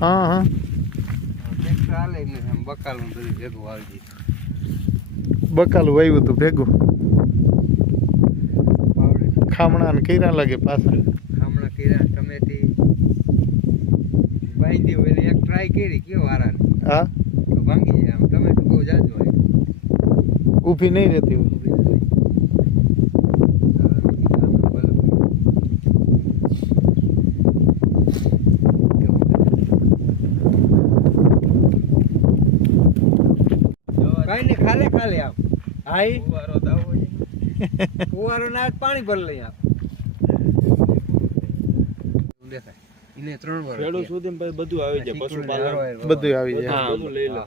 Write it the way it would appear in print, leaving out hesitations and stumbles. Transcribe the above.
હા હા ટ્રેક્ટર હાલે ને આમ બકાલું બધું ભેગું આવી ગયું. બકાલું વાવ્યું હતું ભેગું પાવડે ખામણા ને કીરા લાગે પાછા. હમણાં કર્યા ટમેટી બાંધી ઓલી એક ટ્રાય કરી કયો વારાને હા તો ભાંગી જાય. આમ ટમેટું બહુ જાજુ હોય ઊભી નહીં રહેતી હોય. કઈ નઈ ખાલે ખાલે આમ હાઈ ફુવારો ના પાણી ભર લઈ આપ દેખાય એને 3 વાર ખેડૂત સુધી બધું આવી જાય, પશુપાલન બધું આવી જાય. બધું લઈ લો.